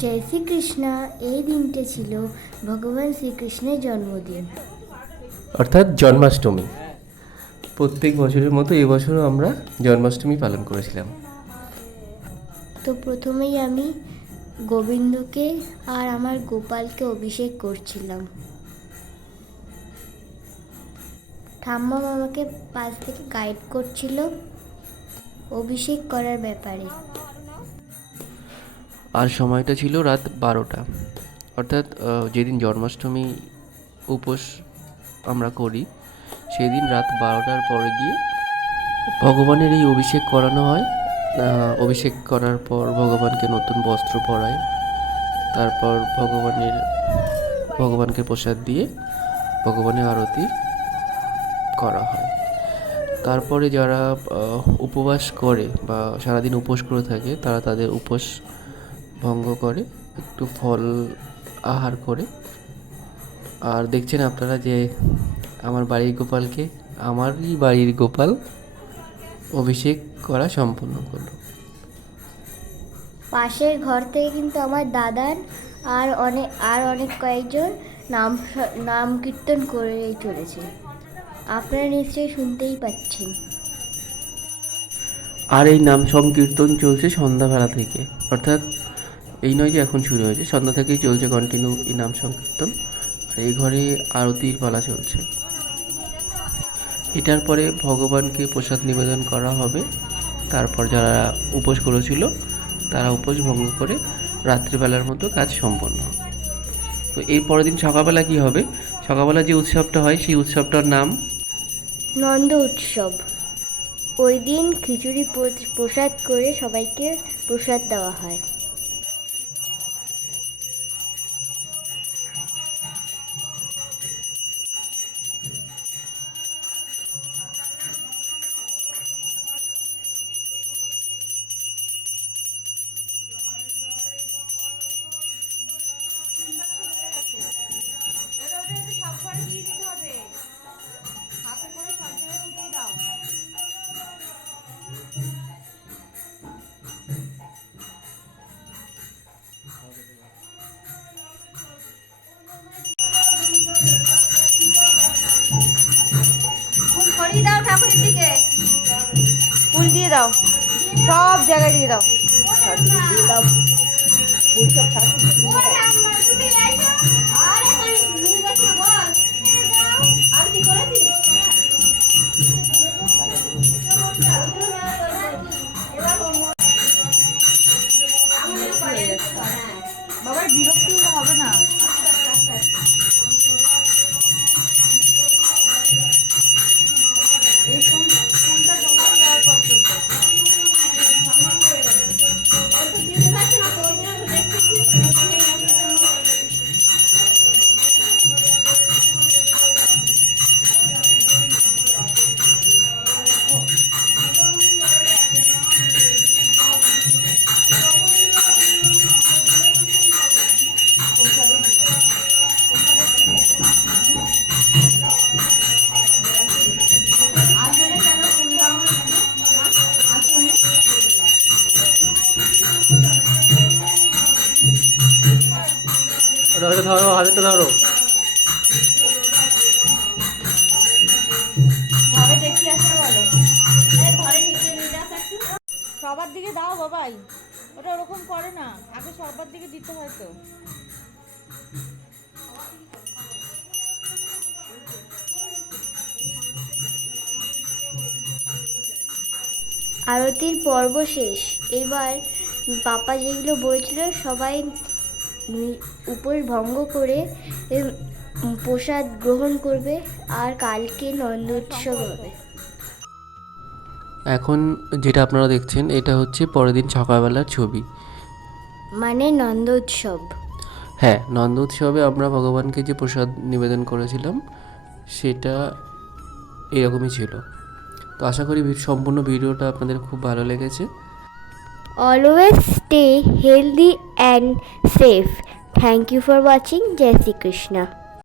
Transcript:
জয় শ্রীকৃষ্ণ। এই দিনটা ছিল ভগবান শ্রীকৃষ্ণের জন্মদিন, অর্থাৎ জন্মাষ্টমী। প্রত্যেক বছরের মতো এবছরও আমরা জন্মাষ্টমী পালন করেছিলাম। তো প্রথমেই আমি গোবিন্দকে আর আমার গোপালকে অভিষেক করছিলাম। ঠাম্মা আমাকে পাশ থেকে গাইড করছিল অভিষেক করার ব্যাপারে। আর সময়টা ছিল রাত 12টা, অর্থাৎ যেদিন জন্মাষ্টমী উপোস আমরা করি সেই দিন রাত 12টার পরে গিয়ে ভগবানের এই অভিষেক করানো হয়। অভিষেক করার পর ভগবানকে নতুন বস্ত্র পরায়, তারপর ভগবানকে প্রসাদ দিয়ে ভগবানের আরতি করা হয়। তারপরে যারা উপবাস করে বা সারাদিন উপোস করে থাকে তারা তাদের উপোস ভঙ্গ করে, একটু ফল আহার করে। আর দেখছেন আপনারা যে আমার বাড়ির গোপালকে আমারই বাড়ির গোপাল অভিষেক করা সম্পূর্ণ করলো। পাশের ঘর থেকে কিন্তু আমার দাদার আর অনেক কয়েকজন নাম কীর্তন করে চলেছে, আপনারা নিশ্চয়ই শুনতেই পাচ্ছেন। আর এই নাম সংকীর্তন চলছে সন্ধ্যাবেলা থেকে, অর্থাৎ এই নয় যে এখন শুরু হয়েছে, সন্ধ্যা থেকেই চলছে কন্টিনিউ এই নাম সংকীর্তন। আর এই ঘরে আরতির পালা চলছে। এটার পরে ভগবানকে প্রসাদ নিবেদন করা হবে। তারপর যারা উপোস করেছিল তারা উপোস ভঙ্গ করে রাত্রিবেলার মতো কাজ সম্পন্ন। তো এর পরের দিন সকালবেলা কী হবে? সকালবেলা যে উৎসবটা হয় সেই উৎসবটার নাম নন্দ উৎসব। ওই দিন খিচুড়ি প্রসাদ করে সবাইকে প্রসাদ দেওয়া হয়। ছড়িয়ে দাও ঠাকুরের দিকে, ফুল দিয়ে দাও, সব জায়গায় দিয়ে দাও। বাবার বিরক্তি হবে না। এই ফোনটা জমা দেওয়ার কর্তব্য। ধরো, হাতেটা ধরো। ঘরে দেখি আসতে বলো। সবার দিকে দাও বাবাই, ওটা ওরকম করে না, আগে সবার দিকে দিতে হয় তো। আরতির পর্ব শেষ। এবার পাপা যেগুলো বলেছিল সবাই উপোস ভঙ্গ করে প্রসাদ গ্রহণ করবে, আর কালকে নন্দ উৎসব হবে। এখন যেটা আপনারা দেখছেন এটা হচ্ছে পরের দিন সকালবেলার ছবি, মানে নন্দ উৎসব। হ্যাঁ, নন্দ উৎসবে আমরা ভগবানকে যে প্রসাদ নিবেদন করেছিলাম সেটা এরকমই ছিল। তো আশা করি সম্পূর্ণ ভিডিওটা আপনাদের খুব ভালো লেগেছে। Always stay healthy and safe. Thank you for watching. জয় শ্রীকৃষ্ণ।